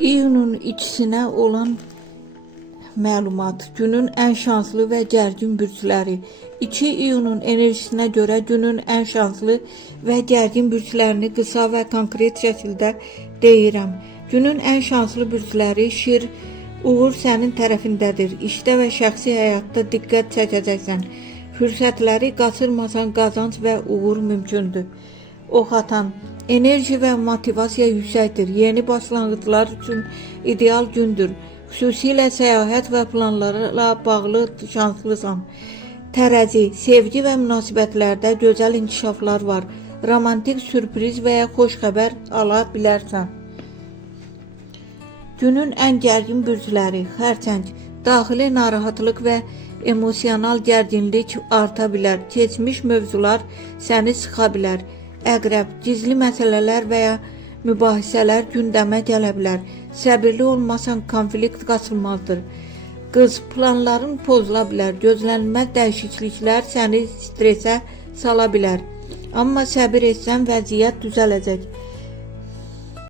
İyunun ikisinə olan məlumat. Günün ən şanslı və gərgin bürcləri. 2 iyunun enerjisinə görə günün ən şanslı və gərgin bürclərini qısa və konkret şəkildə deyirəm. Günün ən şanslı bürcləri şir, uğur sənin tərəfindədir. İşdə və şəxsi həyatda diqqət çəkəcəksən. Fürsətləri qaçırmasan qazanc və uğur mümkündür. Ox atan, enerji və motivasiya yüksəkdir. Yeni başlanğıclar üçün ideal gündür. Xüsusilə səyahət və planlarla bağlı şanslısan. Tərəzi, sevgi və münasibətlərdə gözəl inkişaflar var. Romantik sürpriz və ya xoş xəbər ala bilərsən. Günün ən gərgin bürcləri. Xərçəng, daxili narahatlıq və emosional gərginlik arta bilər. Keçmiş mövzular səni sıxa bilər. Əqrəb, gizli məsələlər və ya mübahisələr gündəmə gələ bilər. Səbirli olmasan konflikt qaçılmazdır. Qız, planların pozula bilər. Gözlənilməz dəyişikliklər səni stresə sala bilər. Amma səbir etsən vəziyyət düzələcək.